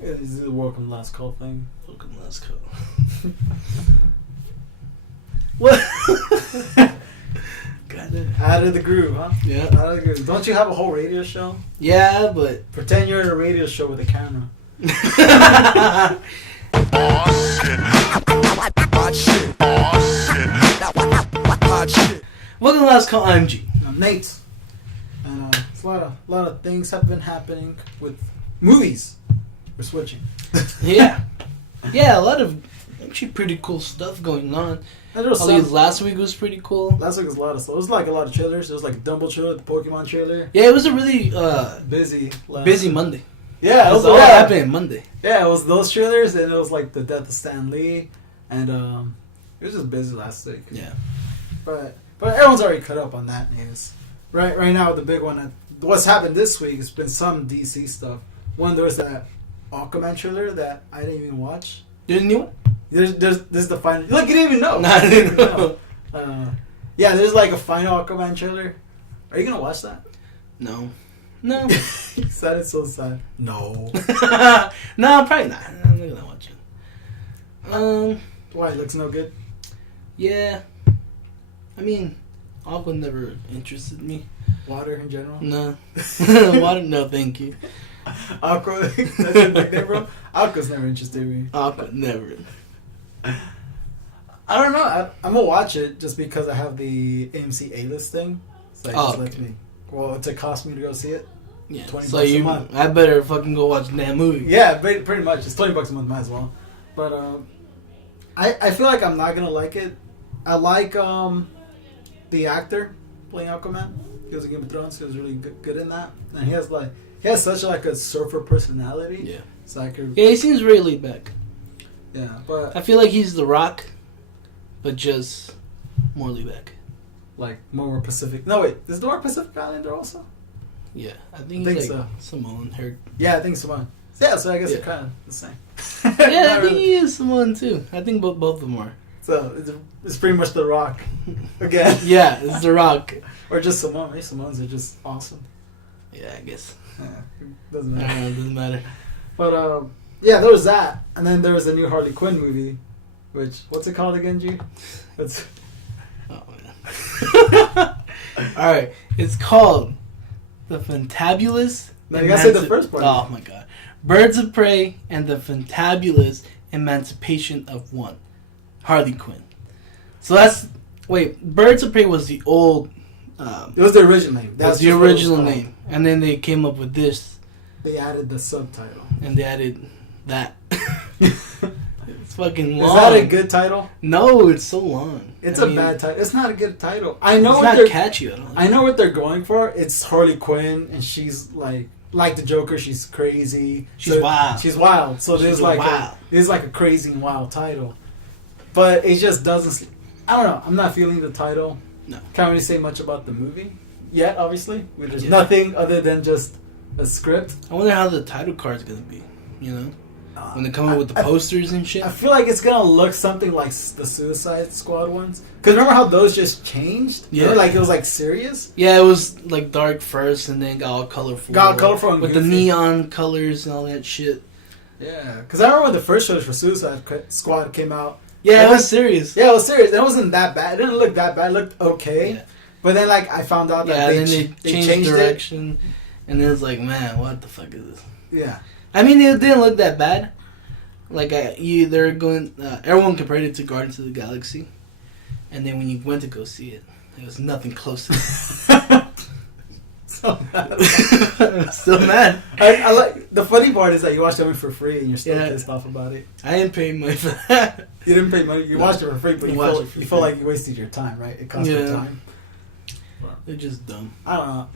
This is a welcome last call thing. Welcome last call. What? Got it. Out of the groove, huh? Yeah. Out of the groove. Don't you have a whole radio show? Yeah, but Pretend you're in a radio show with a camera. Welcome to Last Call. I'm G. I'm Nate. And a lot of things have been happening with movies. We're switching. Yeah. Yeah, a lot of actually pretty cool stuff going on. And there was At least last week was pretty cool. last week was a lot of stuff. It was like a lot of trailers. There was like a Dumbledore trailer, the Pokemon trailer. Yeah, it was a really Busy Monday. Yeah, It was all happening Monday. Yeah, it was those trailers, and it was like the death of Stan Lee, and it was just busy last week. Yeah. But everyone's already caught up on that news. Right now, the big one. What's happened this week has been some DC stuff. One, there was that Aquaman trailer that I didn't even watch. There's a new one? This is the final. Look, you didn't even know. No, I didn't know. Yeah, there's like a final Aquaman trailer. Are you gonna watch that? No. No. You sounded so sad. No. No, probably not. I'm not gonna watch it. Why? It looks no good. Yeah. I mean, Aqua never interested me. Water in general. No. Water? No, thank you. Aqua. That's your nickname, bro. Aqua's never interested me. Aqua never. I don't know. I'm gonna watch it just because I have the AMC A-list thing. So it just lets me. Well, it's a cost me to go see it. Yeah. $20 So a month. I better fucking go watch the damn movie. Yeah, pretty much. It's $20 a month, might as well. But I feel like I'm not gonna like it. I like the actor playing Aquaman. He was in Game of Thrones. He was really good in that, and he has such like a surfer personality. Yeah. So I could. Yeah, he seems really laid back. Yeah, but I feel like he's The Rock, but just more laid back. like more Pacific. No, wait, is the more Pacific Islander also? Yeah, I think he's like so. Samoan. Yeah, I think so. Yeah, so I guess they're kind of the same. Yeah, I think he is Samoan too. I think both of them are. So it's pretty much The Rock again. Yeah, it's The Rock. Or just Samoan. Maybe Samoans are just awesome. Yeah, I guess. Yeah, doesn't I matter. don't know, it doesn't matter. But yeah, there was that, and then there was a new Harley Quinn movie, which what's it called again, G? It's Oh man. All right, it's called The Fantabulous. No, you gotta say the first part. Oh my god, Birds of Prey and the Fantabulous Emancipation of One, Harley Quinn. So Birds of Prey was the old. It was the original name. That's the original name, and then they came up with this. They added the subtitle. And they added that. It's fucking long. Is that a good title? No, it's so long. It's I a mean, bad title. It's not a good title. I know it's what not they're catchy at all. I know what they're going for. It's Harley Quinn, and she's like the Joker. She's crazy. She's wild. She's wild. So there's like a crazy and wild title, but it just doesn't. I don't know. I'm not feeling the title. No. Can't really say much about the movie yet. Obviously, there's nothing other than just a script. I wonder how the title card's gonna be. You know, when they come up with the posters and shit. I feel like it's gonna look something like the Suicide Squad ones. Cause remember how those just changed? Yeah. Remember, like it was like serious. Yeah, it was like dark first, and then got all colorful. And with the neon colors and all that shit. Yeah, because I remember when the first trailers for Suicide Squad came out. Yeah, it was serious. Yeah, it was serious. It wasn't that bad. It didn't look that bad. It looked okay. Yeah. But then, like, I found out that they changed direction. It. And then it's like, man, what the fuck is this? Yeah. I mean, it didn't look that bad. Like, they're going... everyone compared it to Guardians of the Galaxy. And then when you went to go see it, it was nothing close to it. So mad. Still mad. I like... The funny part is that you watched it for free and you're still pissed off about it. I didn't pay money for that. You didn't pay money? You watched it for free, but you felt like you wasted your time, right? It cost you time. They're just dumb. I don't know.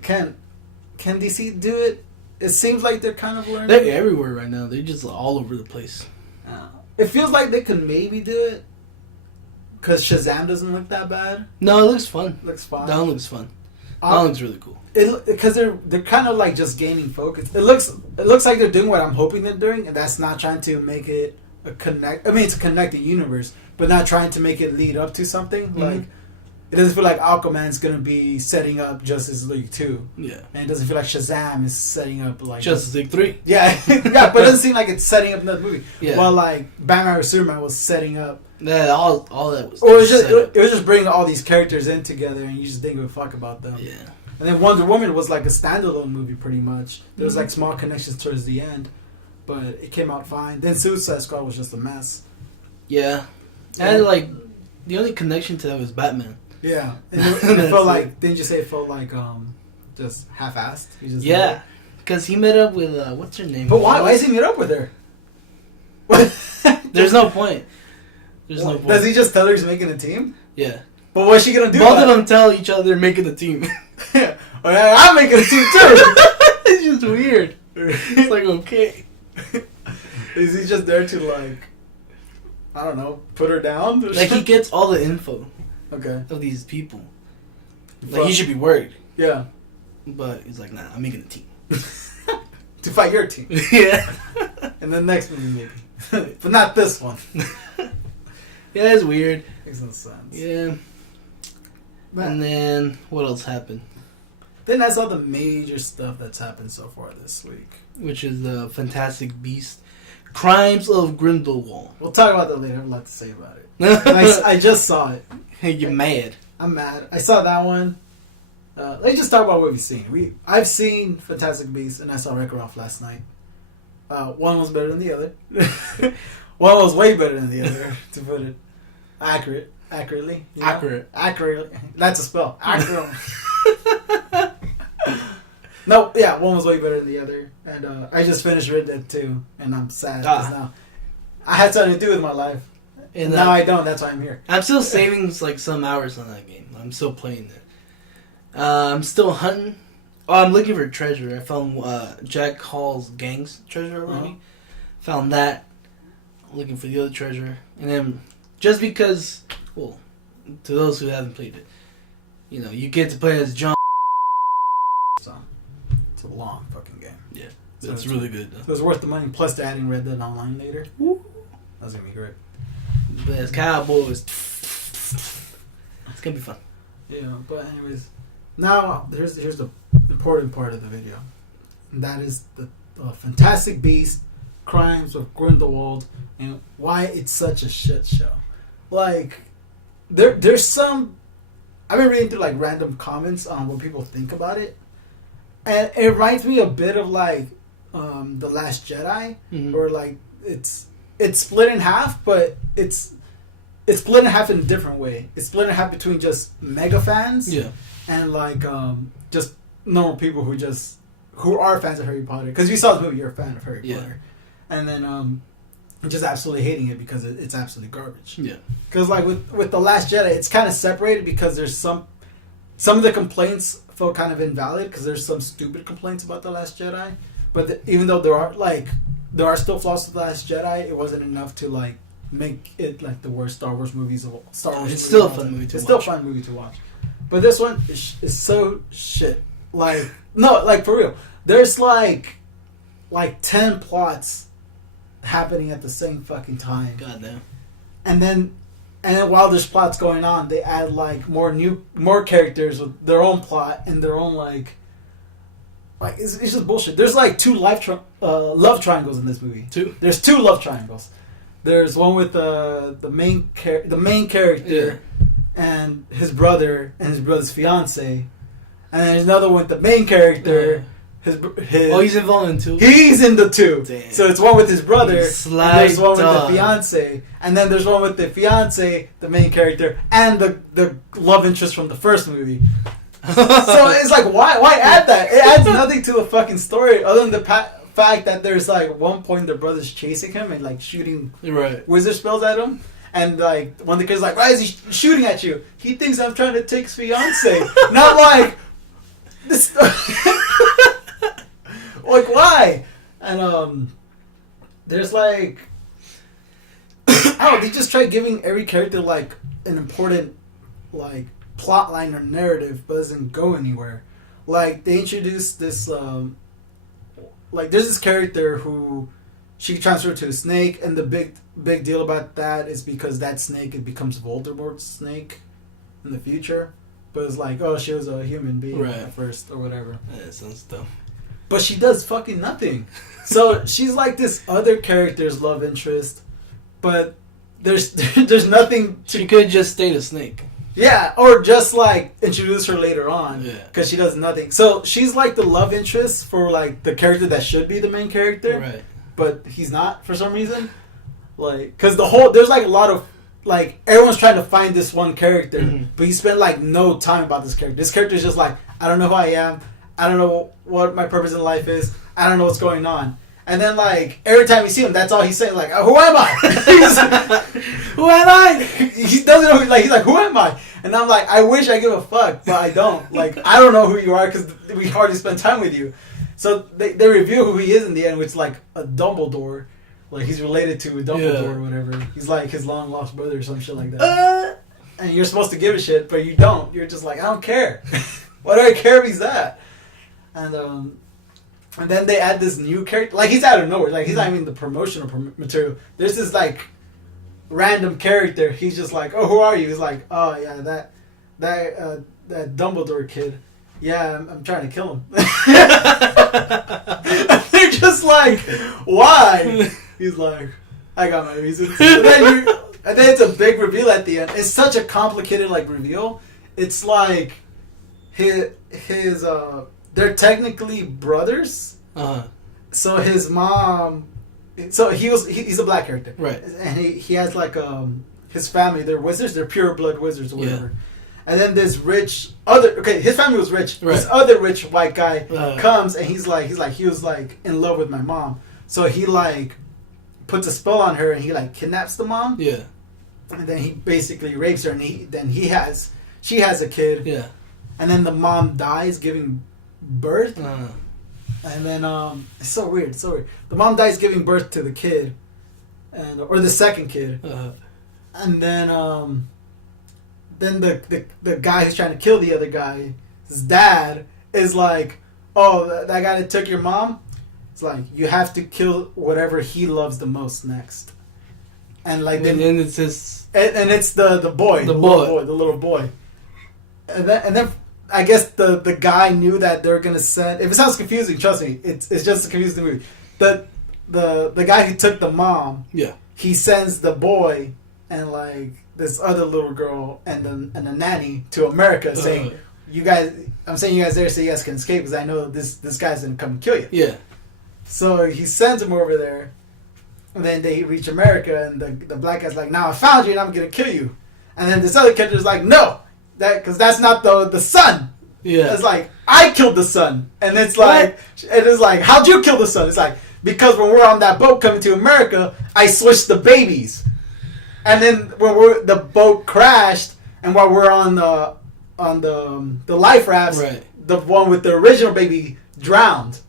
Can DC do it? It seems like they're kind of learning. They're everywhere right now. They're just all over the place. It feels like they could maybe do it. Because Shazam doesn't look that bad. No, it looks fun. Looks fun. That one looks fun. That one looks really cool. Because they're kind of like just gaining focus. It looks like they're doing what I'm hoping they're doing, and that's not trying to make it a connect. I mean, it's a connected universe, but not trying to make it lead up to something. Mm-hmm. it doesn't feel like Aquaman's gonna be setting up Justice League 2. Yeah. And it doesn't feel like Shazam is setting up like Justice League 3. Yeah, yeah, but it doesn't seem like it's setting up another movie. Yeah. While like Batman or Superman was setting up. Yeah, all that was. Or it was just bringing all these characters in together, and you just didn't give a fuck about them. Yeah. And then Wonder Woman was like a standalone movie, pretty much. There was like small connections towards the end, but it came out fine. Then Suicide Squad was just a mess. Yeah. And like the only connection to that was Batman. Yeah, and it felt like. Didn't you say it felt like just half-assed? Yeah, because he met up with what's her name? But why? Why is he meet up with her? There's no point. There's no point. Does he just tell her he's making a team? Yeah. But what's she gonna do? Both of them tell each other making a team. Yeah. Oh, yeah, I'm making a team too. It's just weird. It's like, okay. Is he just there to like, I don't know, put her down? Like he gets all the info. Okay. Of these people. Like he should be worried. Yeah. But he's like, nah, I'm making a team. To fight your team. Yeah. And then next movie maybe. But not this one. Yeah, it's weird. Makes no sense. Yeah. Man. And then what else happened? Then that's all the major stuff that's happened so far this week. Which is the Fantastic Beast Crimes of Grindelwald. We'll talk about that later. I have a lot to say about it. I just saw it. You're mad. I'm mad. I saw that one. Let's just talk about what we've seen. I've seen Fantastic Beasts, and I saw Wreck-It Ralph last night. One was better than the other. One was way better than the other, to put it accurately. You know? Accurately. That's a spell. Accurate. No, yeah, one was way better than the other. And I just finished Red Dead 2, and I'm sad because now I had something to do with my life. And now I don't. That's why I'm here. I'm still saving like some hours on that game. I'm still playing it. I'm still hunting. Oh, I'm looking for treasure. I found Jack Hall's gang's treasure already. Uh-huh. Found that. I'm looking for the other treasure. And then, just because, well, to those who haven't played it, you know, you get to play as John. So, it's a long fucking game. Yeah. So it's really good, though. So it's worth the money, plus they're adding Red Dead Online later. Woo. That's going to be great. But as Cowboys, it's going to be fun. Yeah, but anyways, now here's the important part of the video. And that is the Fantastic Beast, Crimes of Grindelwald, and why it's such a shit show. Like, there's some... I've been reading through, like, random comments on what people think about it. And it reminds me a bit of, like, The Last Jedi, where, like, it's split in half, but it's split in half in a different way. It's split in half between just mega fans and like just normal people who are fans of Harry Potter. Because you saw the movie, you're a fan of Harry Potter, and then just absolutely hating it because it's absolutely garbage. Yeah. Because like with The Last Jedi, it's kind of separated because there's some of the complaints felt kind of invalid because there's some stupid complaints about The Last Jedi, but even though there are still flaws with The Last Jedi, it wasn't enough to like make it like the worst Star Wars movies of Star Wars. It's still a fun movie to watch. It's still a fun movie to watch. But this one is so shit. Like, no, like for real. There's like 10 plots happening at the same fucking time. God damn. And then while there's plots going on, they add like more characters with their own plot and their own like it's just bullshit. There's like two love triangles in this movie. There's two love triangles. There's one with the main character and his brother and his brother's fiance, and then there's another one with the main character. His he's involved in two. He's in the two. Damn. So it's one with his brother. And there's one with the fiance, and then there's one with the fiance, the main character, and the love interest from the first movie. So it's like why add that? It adds nothing to the fucking story other than the fact that there's like one point the brother's chasing him and like shooting wizard spells at him, and like one of the kids like, why is he shooting at you? He thinks I'm trying to take his fiance. Not like this. Like why? And there's like they just try giving every character like an important like plot line or narrative, but doesn't go anywhere. Like they introduced this like there's this character who she transferred to a snake, and the big deal about that is because that snake, it becomes Voldemort's snake, in the future, but it's like, oh, she was a human being at first or whatever. Yeah, that sounds dumb. But she does fucking nothing. So she's like this other character's love interest, but there's nothing. She could just stay a snake. Yeah, or just like introduce her later on. Yeah, because she does nothing. So she's like the love interest for like the character that should be the main character, right? But he's not for some reason. Like, because there's like a lot of like everyone's trying to find this one character, but you spend like no time about this character. This character is just like, I don't know who I am. I don't know what my purpose in life is. I don't know what's going on. And then, like, every time you see him, that's all he's saying. Like, who am I? Who am I? He doesn't know. Like, he's like, who am I? And I'm like, I wish I give a fuck, but I don't. Like, I don't know who you are because we hardly spend time with you. So they reveal who he is in the end, which is like a Dumbledore. Like, he's related to a Dumbledore or whatever. He's like his long lost brother or some shit like that. And you're supposed to give a shit, but you don't. You're just like, I don't care. Why do I care if he's that? And then they add this new character. Like, he's out of nowhere. Like, he's not even the promotional material. There's this, like, random character. He's just like, oh, who are you? He's like, oh, yeah, that Dumbledore kid. Yeah, I'm trying to kill him. They're just like, why? He's like, I got my reasons. And then it's a big reveal at the end. It's such a complicated, like, reveal. It's like his they're technically brothers. So his mom, so he's a black character, right? And he has like his family. They're wizards. They're pure blood wizards or whatever. Yeah. And then this his family was rich. Right. This other rich white guy comes and he was like in love with my mom. So he like puts a spell on her and he like kidnaps the mom. Yeah. And then he basically rapes her and she has a kid. Yeah. And then the mom dies giving birth. And then it's so weird. The mom dies giving birth to the kid, or the second kid. And then the guy who's trying to kill the other guy, his dad, is like, oh, that guy that took your mom. It's like, you have to kill whatever he loves the most next. And like then it's his, and it's the little boy. And then I guess the guy knew that they're gonna send. If it sounds confusing, trust me, it's just a confusing movie. The guy who took the mom, he sends the boy and like this other little girl and the nanny to America, saying, "You guys, I'm saying you guys there so you guys can escape because I know this guy's gonna come and kill you." Yeah. So he sends him over there, and then they reach America, and the black guy's like, "Now I found you, and I'm gonna kill you." And then this other character's like, "No. Because that's not the son." Yeah. It's like, I killed the son. And it's like, it is like, how'd you kill the son? It's like, because when we're on that boat coming to America, I switched the babies. And then when the boat crashed, and while we're on the life rafts, right, the one with the original baby drowned.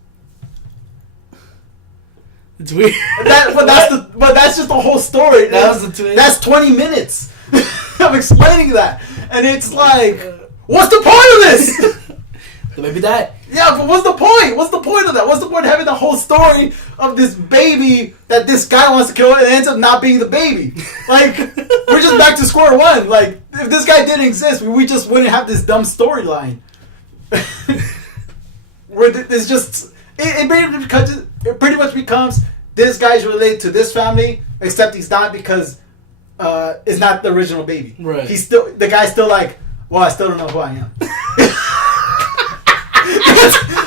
It's weird. But that's just the whole story. That's 20 minutes. I'm explaining that, and it's like, what's the point of this? The baby died. Yeah, but what's the point? What's the point of that? What's the point of having the whole story of this baby that this guy wants to kill and it ends up not being the baby? Like, we're just back to square one. Like, if this guy didn't exist, we just wouldn't have this dumb storyline. Where it's just it pretty much becomes this guy's related to this family, except he's not because. Is not the original baby. Right. The guy's still like, well, I still don't know who I am.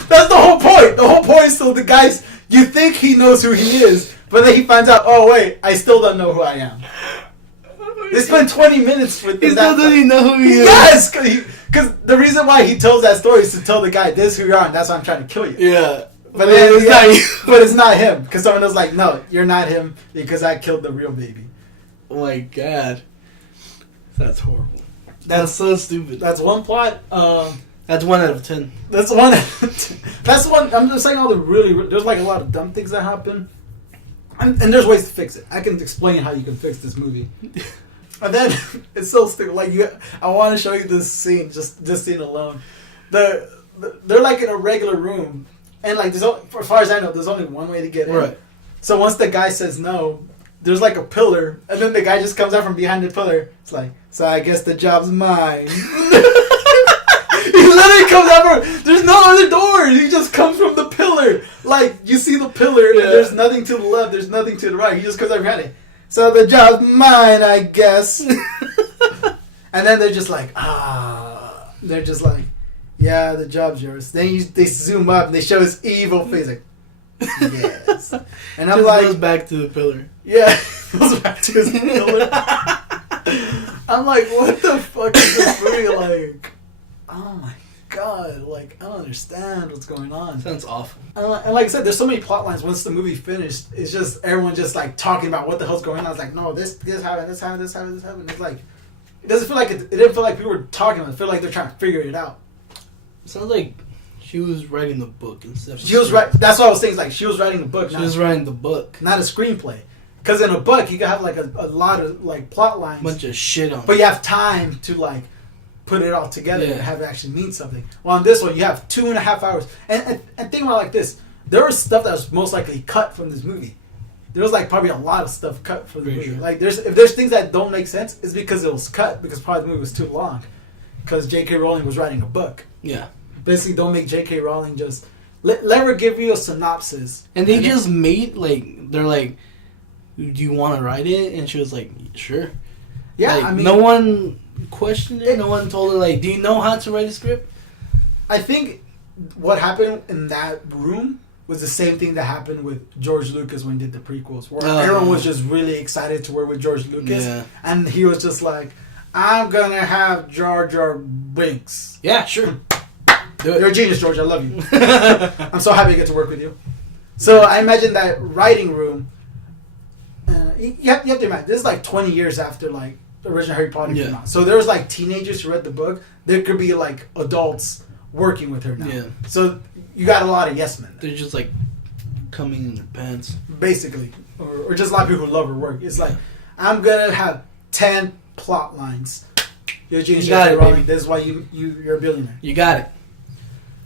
that's the whole point. The whole point is still the guy's, you think he knows who he is, but then he finds out, oh wait, I still don't know who I am. They spend 20 minutes with he still doesn't know who he is. Yes, because the reason why he tells that story is to tell the guy, this is who you are, and that's why I'm trying to kill you. Yeah. But then it's not you. But it's not him, because someone else like, no, you're not him, because I killed the real baby. Oh my god. That's horrible. That's so stupid. That's one plot. That's 1 out of 10. That's one. That's one. I'm just saying all the there's like a lot of dumb things that happen, and there's ways to fix it. I can explain how you can fix this movie. And then it's so stupid. Like I want to show you this scene. Just this scene alone. They're like in a regular room, and like as far as I know, there's only one way to get in. Right. So once the guy says no, there's like a pillar, and then the guy just comes out from behind the pillar. It's like, so I guess the job's mine. He literally comes out from. There's no other door. He just comes from the pillar. Like you see the pillar, and there's nothing to the left. There's nothing to the right. He just comes out behind it. So the job's mine, I guess. And then they're just like, They're just like, yeah, the job's yours. Then they zoom up and they show his evil face. Like, yes. And I'm just like, goes back to the pillar. Yeah, goes back to his pillar. I'm like, what the fuck is this movie like? Oh my god! Like, I don't understand what's going on. Sounds awful. And like I said, there's so many plot lines. Once the movie finished, it's just everyone just like talking about what the hell's going on. I was like, no, this happened, this happened, this happened, this happened. It's like, it doesn't feel like it didn't feel like people were talking about it. It felt like they're trying to figure it out. It sounds like she was writing the book instead of She was right. That's what I was saying. Like, she was writing the book. She was writing the book, not a screenplay. Because in a book, you can have like a lot of like plot lines, bunch of shit on. But you have time to like put it all together and have it actually mean something. Well, on this one, you have 2.5 hours. And think about it like this: there was stuff that was most likely cut from this movie. There was like probably a lot of stuff cut from the movie. Sure. Like if there's things that don't make sense, it's because it was cut because probably the movie was too long. Because J.K. Rowling was writing a book. Yeah. Basically, don't make J.K. Rowling just let her give you a synopsis. And they just made like they're like, do you want to write it? And she was like, sure. Yeah, like, I mean, no one questioned it. No one told her like, do you know how to write a script? I think what happened in that room was the same thing that happened with George Lucas when he did the prequels, where everyone was just really excited to work with George Lucas, and he was just like, "I'm gonna have Jar Jar Binks." Yeah, sure. You're a genius, George. I love you. I'm so happy to get to work with you. So I imagine that writing room. You have to imagine this is like 20 years after like the original Harry Potter came out. So there was like teenagers who read the book. There could be like adults working with her now. Yeah. So you got a lot of yes men. They're just like coming in their pants, basically, or just a lot of people who love her work. It's like, I'm gonna have 10 plot lines. You're a genius. You got it, baby. This is why you're a billionaire. You got it.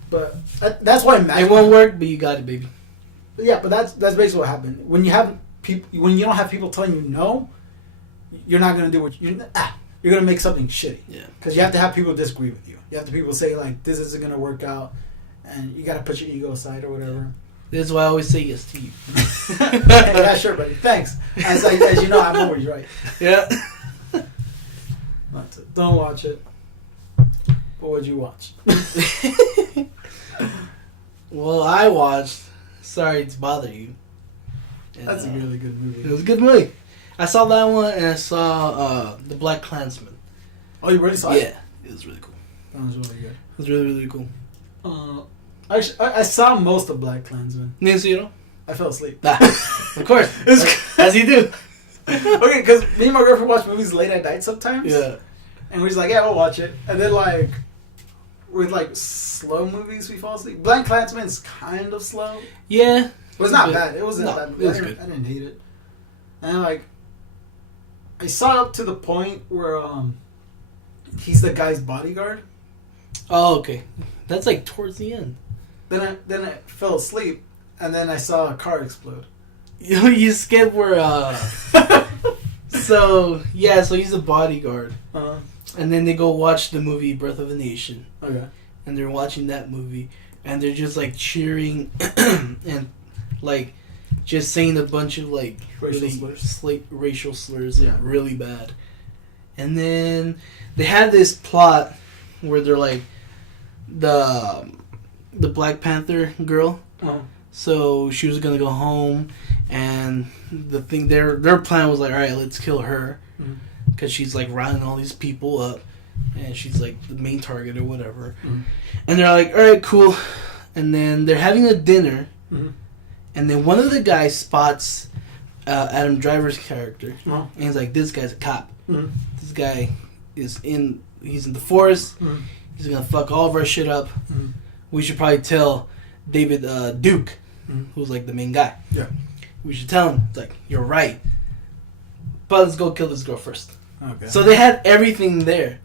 But that's why it won't work, but you got it, baby. Yeah, but that's basically what happened. When you have people, when you don't have people telling you no, you're not gonna do what you're gonna make something shitty. Yeah. Because you have to have people disagree with you. You have to people say like, this isn't gonna work out, and you gotta put your ego aside or whatever. This is why I always say yes to you. Yeah, sure, buddy. Thanks. As you know, I'm always right. Yeah. Don't watch it. What would you watch? Well, I watched Sorry to Bother You. And, that's a really good movie. It was a good movie. I saw that one, and I saw The Black Klansman. Oh, you already saw it? Yeah. It was really cool. That was really good. It was really, really cool. Actually, I saw most of Black Klansman. You didn't see it all? I fell asleep. Of course. As you do. Okay, because me and my girlfriend watch movies late at night sometimes. Yeah. And we're just like, yeah, we'll watch it. And then, like, with, like, slow movies, we fall asleep. Black Klansman's kind of slow. Yeah. It was not bad. It wasn't bad. It was good. I didn't hate it. And, like, I saw up to the point where he's the guy's bodyguard. Oh, okay. That's, like, towards the end. Then I fell asleep, and then I saw a car explode. You skipped where, So he's a bodyguard. Uh-huh. And then they go watch the movie Birth of a Nation. Okay. And they're watching that movie. And they're just, like, cheering and, like, just saying a bunch of, like, racial slurs. Like, really bad. And then they had this plot where they're, like, the Black Panther girl. Uh-huh. So she was going to go home. And the thing, their plan was like, all right, let's kill her. Because she's, like, rounding all these people up. And she's, like, the main target or whatever. And they're like, all right, cool. And then they're having a dinner. And then one of the guys spots Adam Driver's character. And he's like, this guy's a cop. This guy he's in the forest. He's going to fuck all of our shit up. We should probably tell David Duke, who's, like, the main guy. Yeah. We should tell him. It's like, you're right. But let's go kill this girl first. Okay. So they had everything there.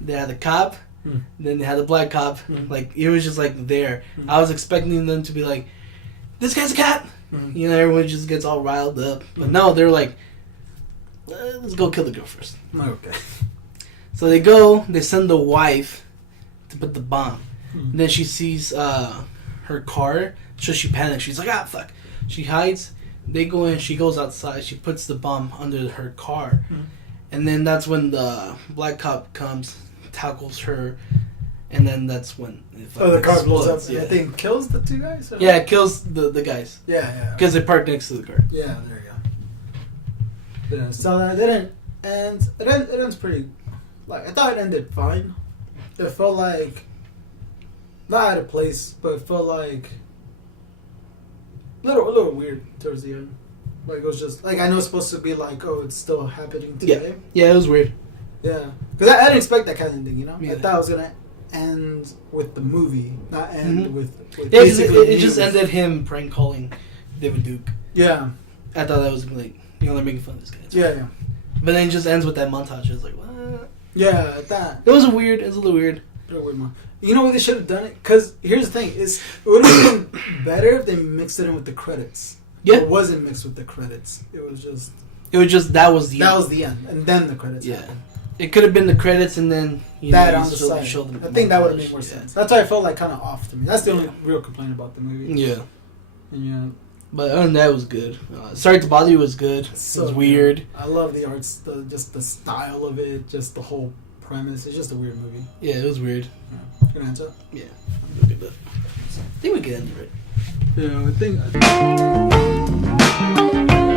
They had the cop. Then they had the black cop. Like, it was just, like, there. I was expecting them to be like, this guy's a cop. Mhm. You know, everyone just gets all riled up. But no, they're like, let's go kill the girl first. Okay. So they send the wife to put the bomb. Mhm. And then she sees her car, so she panics. She's like, ah, fuck. She hides. They go in, she goes outside, she puts the bomb under her car. Mhm. And then that's when the black cop comes, tackles her, and then that's when it The car blows up. Yeah. I think kills the two guys. Or? Yeah, it kills the guys. Yeah. Because they parked next to the car. Yeah, there you go. Yeah, so that didn't end. It ends pretty. Like I thought it ended fine. It felt like not out of place, but it felt like a little weird towards the end. Like it was just like I know it's supposed to be like, oh, it's still happening today. Yeah, it was weird. Yeah, because I didn't expect that kind of ending. You know, Yeah. I thought it was gonna end with the movie, not end Mhm. with Yeah, 'cause basically it just news. ended him prank calling David Duke. Yeah, I thought that was like, they're making fun of this guy. yeah. But then it just ends with that montage. It was like, what? Yeah, that. It was a little weird. You know what they should have done it? Because here's the thing: it would have been better if they mixed it in with the credits. Yeah. It wasn't mixed with the credits. It was just That was the that end. was the end, and then the credits. Yeah. happened. It could have been the credits and then That you on the side. show them I think that would have montage. made more Yeah. sense. That's why I felt like kind of off to me. That's the only Yeah. real complaint about the movie. Yeah. And, yeah, But other than that, it was good. Sorry to Bother You was good. so it was weird. good. I love the arts, just the style of it, just the whole premise. It's just a weird movie. Yeah, it was weird. Yeah. Good answer. Yeah. Look at that. I think we could end it right. Yeah, I think.